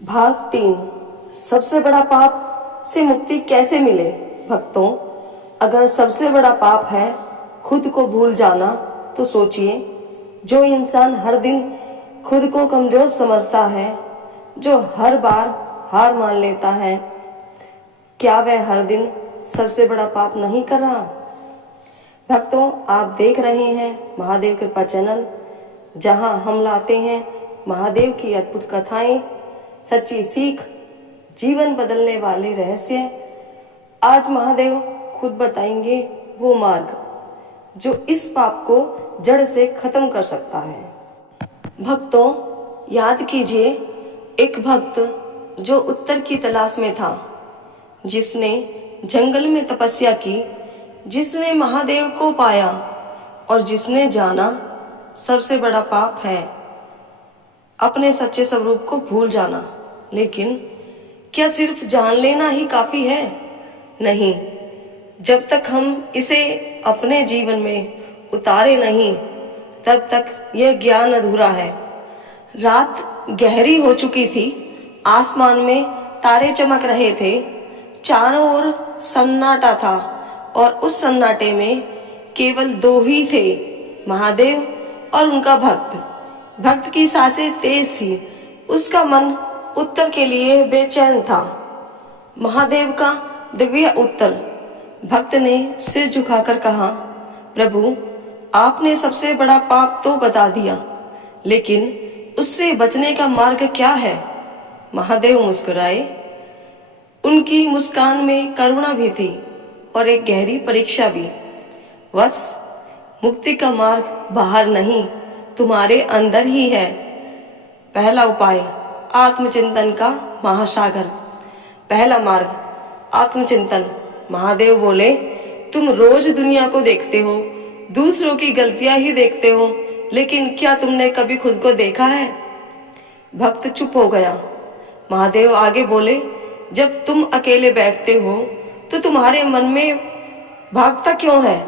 भाग 3। सबसे बड़ा पाप से मुक्ति कैसे मिले। भक्तों, अगर सबसे बड़ा पाप है खुद को भूल जाना, तो सोचिए, जो इंसान हर दिन खुद को कमजोर समझता है, जो हर बार हार मान लेता है, क्या वह हर दिन सबसे बड़ा पाप नहीं कर रहा। भक्तों, आप देख रहे हैं महादेव कृपा चैनल, जहां हम लाते हैं महादेव की अद्भुत कथाएं, सच्ची सीख, जीवन बदलने वाले रहस्य। आज महादेव खुद बताएंगे वो मार्ग जो इस पाप को जड़ से खत्म कर सकता है। भक्तों, याद कीजिए, एक भक्त जो उत्तर की तलाश में था, जिसने जंगल में तपस्या की, जिसने महादेव को पाया और जिसने जाना सबसे बड़ा पाप है अपने सच्चे स्वरूप को भूल जाना। लेकिन क्या सिर्फ जान लेना ही काफी है? नहीं, जब तक हम इसे अपने जीवन में उतारे नहीं, तब तक यह ज्ञान अधूरा है। रात गहरी हो चुकी थी, आसमान में तारे चमक रहे थे, चारों ओर सन्नाटा था और उस सन्नाटे में केवल दो ही थे, महादेव और उनका भक्त। भक्त की सांसें तेज थी, उसका मन उत्तर के लिए बेचैन था। महादेव का दिव्य उत्तर। भक्त ने सिर झुकाकर कहा, प्रभु, आपने सबसे बड़ा पाप तो बता दिया, लेकिन उससे बचने का मार्ग क्या है? महादेव मुस्कुराए। उनकी मुस्कान में करुणा भी थी और एक गहरी परीक्षा भी। वत्स, मुक्ति का मार्ग बाहर नहीं, तुम्हारे अंदर ही है। पहला उपाय, आत्मचिंतन का महासागर। पहला मार्ग, आत्मचिंतन। महादेव बोले, तुम रोज दुनिया को देखते हो, दूसरों की गलतियां ही देखते हो, लेकिन क्या तुमने कभी खुद को देखा है? भक्त चुप हो गया। महादेव आगे बोले, जब तुम अकेले बैठते हो तो तुम्हारे मन में भागता क्यों है?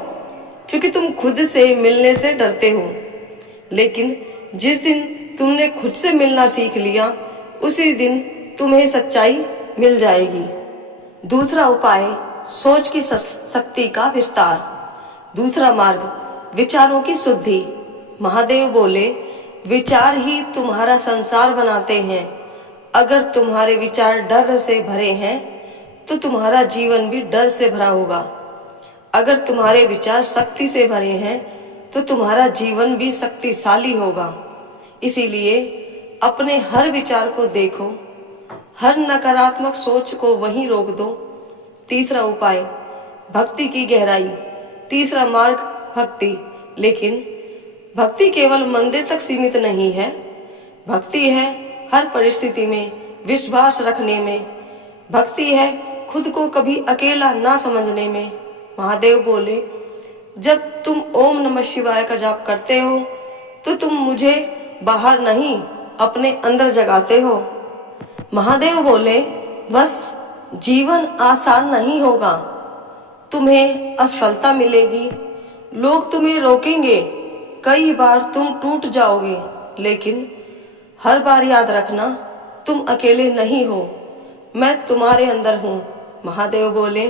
क्योंकि तुम खुद से मिलने से डरते हो। लेकिन जिस दिन तुमने खुद से मिलना सीख लिया, उसी दिन तुम्हें सच्चाई मिल जाएगी। दूसरा उपाय, सोच की शक्ति का विस्तार। दूसरा मार्ग, विचारों की शुद्धि। महादेव बोले, विचार ही तुम्हारा संसार बनाते हैं। अगर तुम्हारे विचार डर से भरे हैं, तो तुम्हारा जीवन भी डर से भरा होगा। अगर तुम्हारे विचार शक्ति से भरे हैं, तो तुम्हारा जीवन भी शक्तिशाली होगा। इसीलिए अपने हर विचार को देखो, हर नकारात्मक सोच को वहीं रोक दो। तीसरा उपाय, भक्ति की गहराई। तीसरा मार्ग, भक्ति। लेकिन भक्ति केवल मंदिर तक सीमित नहीं है। भक्ति है हर परिस्थिति में विश्वास रखने में। भक्ति है खुद को कभी अकेला ना समझने में। महादेव बोले, जब तुम ओम नमः शिवाय का जाप करते हो, तो तुम मुझे बाहर नहीं, अपने अंदर जगाते हो। महादेव बोले, बस जीवन आसान नहीं होगा, तुम्हें असफलता मिलेगी, लोग तुम्हें रोकेंगे, कई बार तुम टूट जाओगे, लेकिन हर बार याद रखना, तुम अकेले नहीं हो, मैं तुम्हारे अंदर हूँ। महादेव बोले,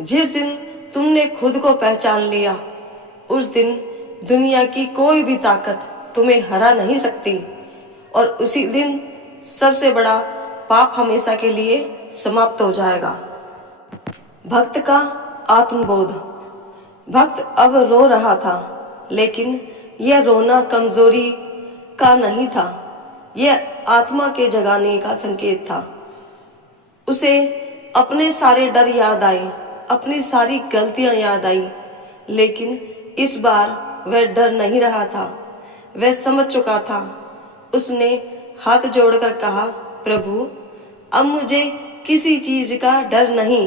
जिस दिन तुमने खुद को पहचान लिया, उस दिन दुनिया की कोई भी ताकत तुम्हें हरा नहीं सकती, और उसी दिन सबसे बड़ा पाप हमेशा के लिए समाप्त हो जाएगा। भक्त का आत्मबोध। भक्त अब रो रहा था, लेकिन यह रोना कमजोरी का नहीं था, यह आत्मा के जगाने का संकेत था। उसे अपने सारे डर याद आए, अपनी सारी गलतियां याद आई, लेकिन इस बार वह डर नहीं रहा था, वह समझ चुका था। उसने हाथ जोड़कर कहा, प्रभु, अब मुझे किसी चीज का डर नहीं,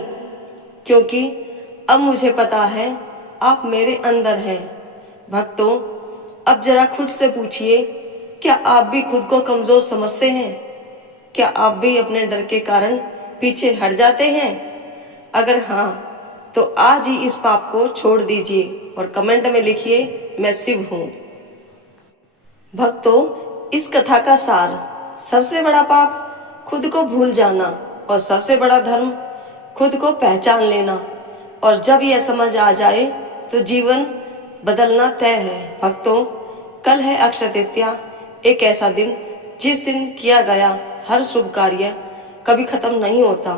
क्योंकि अब मुझे पता है आप मेरे अंदर हैं। भक्तों, अब जरा खुद से पूछिए, क्या आप भी खुद को कमजोर समझते हैं? क्या आप भी अपने डर के कारण पीछे हट जाते हैं? अगर हाँ, तो आज ही इस पाप को छोड़ दीजिए और कमेंट में लिखिए, मैं शिव हूँ। भक्तों, इस कथा का सार, सबसे बड़ा पाप खुद को भूल जाना और सबसे बड़ा धर्म खुद को पहचान लेना। और जब यह समझ आ जाए तो जीवन बदलना तय है। भक्तों, कल है अक्षय तृतीया, एक ऐसा दिन जिस दिन किया गया हर शुभ कार्य कभी खत्म नहीं होता।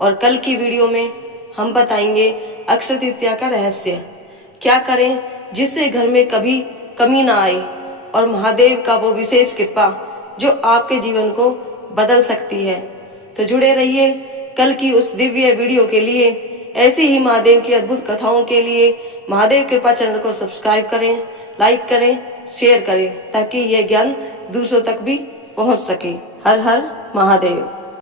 और कल की वीडियो में हम बताएंगे अक्षय तृतीया का रहस्य, क्या करें जिससे घर में कभी कमी ना आए, और महादेव का वो विशेष कृपा जो आपके जीवन को बदल सकती है। तो जुड़े रहिए कल की उस दिव्य वीडियो के लिए। ऐसी ही महादेव की अद्भुत कथाओं के लिए महादेव कृपा चैनल को सब्सक्राइब करें, लाइक करें, शेयर करें, ताकि यह ज्ञान दूसरों तक भी पहुंच सके। हर हर महादेव।